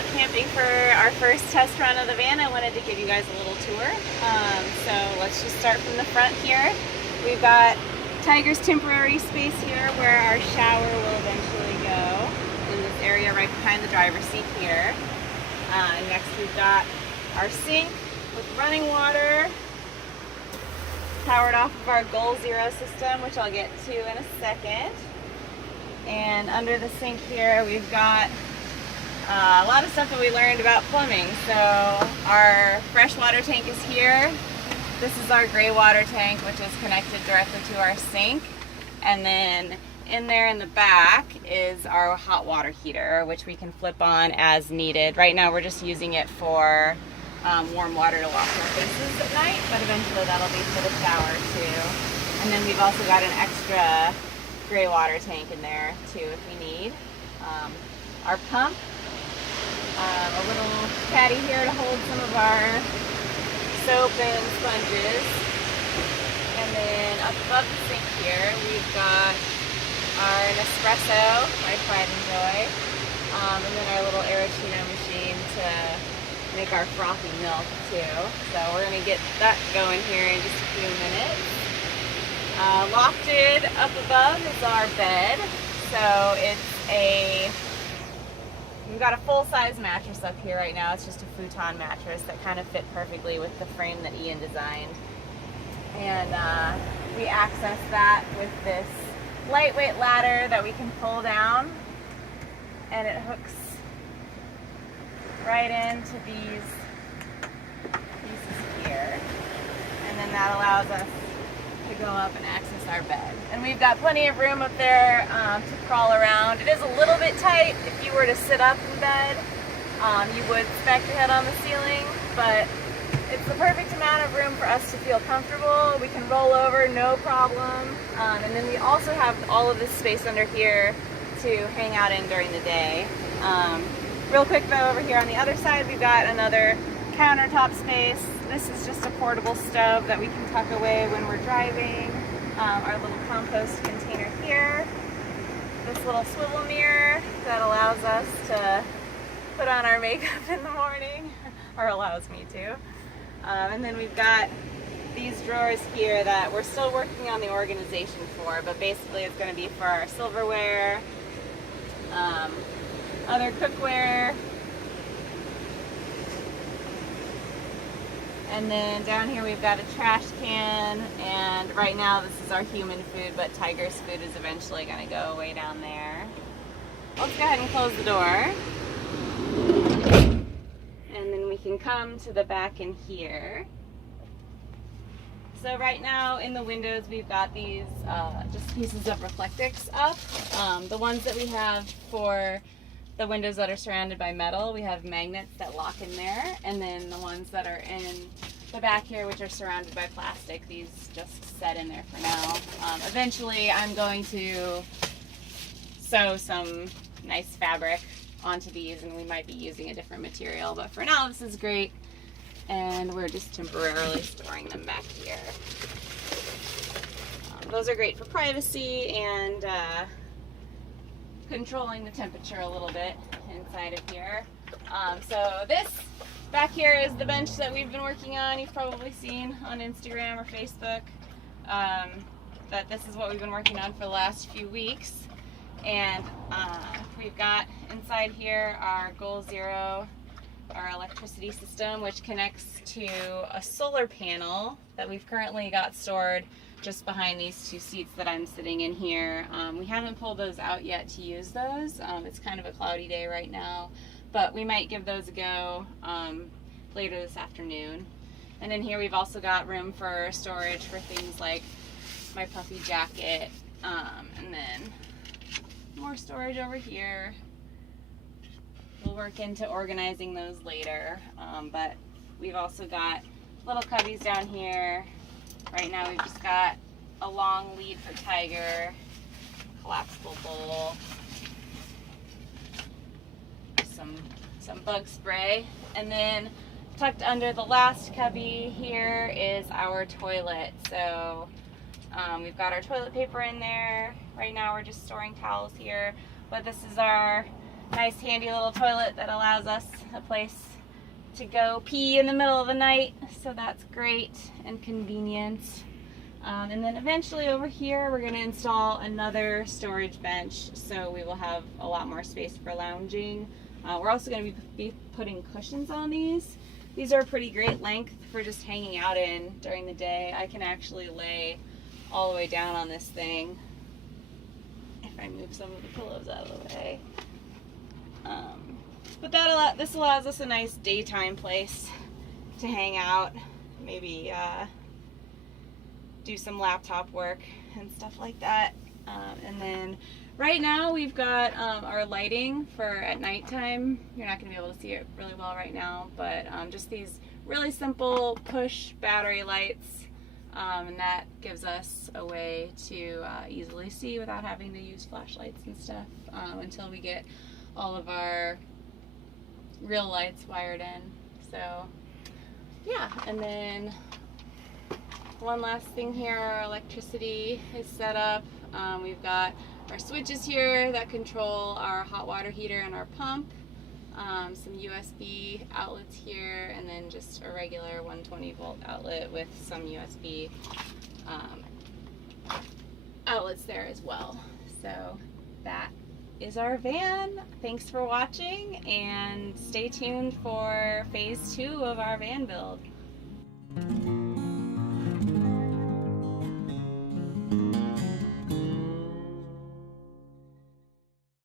out camping for our first test run of the van, I wanted to give you guys a little tour. So let's just start from the front here. We've got Tiger's temporary space here where our shower will eventually go in this area right behind the driver's seat here. Next we've got our sink with running water, powered off of our Goal Zero system, which I'll get to in a second. And under the sink here, we've got a lot of stuff that we learned about plumbing. So our freshwater tank is here. This is our gray water tank, which is connected directly to our sink. And then in there in the back is our hot water heater, which we can flip on as needed. Right now we're just using it for warm water to wash our faces at night, but eventually that'll be for the shower too. And then we've also got an extra gray water tank in there too if we need. Our pump, a little caddy here to hold some of our soap and sponges. And then up above the sink here we've got our Nespresso, my pride and joy, and then our little Aerochino machine to make our frothy milk too. So we're going to get that going here in just a few minutes. Lofted up above is our bed. So we've got a full-size mattress up here right now. It's just a futon mattress that kind of fit perfectly with the frame that Ian designed. And we access that with this lightweight ladder that we can pull down, and it hooks right into these pieces here, and then that allows us to go up and access our bed. And we've got plenty of room up there to crawl around. It is a little bit tight. If you were to sit up in bed, you would smack your head on the ceiling, but it's the perfect amount of room for us to feel comfortable. We can roll over, no problem. And then we also have all of this space under here to hang out in during the day. Real quick though, over here on the other side, we've got another countertop space. This is just a portable stove that we can tuck away when we're driving. Our little compost container here. This little swivel mirror that allows us to put on our makeup in the morning, or allows me to. And then we've got these drawers here that we're still working on the organization for, but basically it's going to be for our silverware, other cookware, and then down here we've got a trash can, and right now this is our human food, but Tiger's food is eventually going to go away down there. Let's go ahead and close the door. And then we can come to the back in here. So right now in the windows we've got these just pieces of Reflectix up. The ones that we have for the windows that are surrounded by metal, we have magnets that lock in there. And then the ones that are in the back here, which are surrounded by plastic, these just set in there for now. Eventually I'm going to sew some nice fabric onto these, and we might be using a different material, but for now this is great, and we're just temporarily storing them back here. Those are great for privacy and controlling the temperature a little bit inside of here. So this back here is the bench that we've been working on. You've probably seen on Instagram or Facebook that this is what we've been working on for the last few weeks. And we've got inside here our Goal Zero, our electricity system, which connects to a solar panel that we've currently got stored just behind these two seats that I'm sitting in here. We haven't pulled those out yet to use those. It's kind of a cloudy day right now, but we might give those a go later this afternoon. And in here we've also got room for storage for things like my puffy jacket, and then more storage over here. We'll work into organizing those later, but we've also got little cubbies down here. Right now we've just got a long lead for Tiger, collapsible bowl, some bug spray, and then tucked under the last cubby here is our toilet. So we've got our toilet paper in there. Right now we're just storing towels here, but this is our nice handy little toilet that allows us a place to go pee in the middle of the night, so that's great and convenient. And then eventually over here we're going to install another storage bench, so we will have a lot more space for lounging. We're also going to be putting cushions on these. These are a pretty great length for just hanging out in during the day. I can actually lay all the way down on this thing if I move some of the pillows out of the way. But this allows us a nice daytime place to hang out, maybe do some laptop work and stuff like that. And then right now we've got our lighting for at nighttime. You're not going to be able to see it really well right now, but just these really simple push battery lights, and that gives us a way to easily see without having to use flashlights and stuff until we get all of our real lights wired in. So yeah, and then one last thing here, our electricity is set up. We've got our switches here that control our hot water heater and our pump, some USB outlets here, and then just a regular 120 volt outlet with some USB outlets there as well. So that is our van. Thanks for watching, and stay tuned for phase 2 of our van build.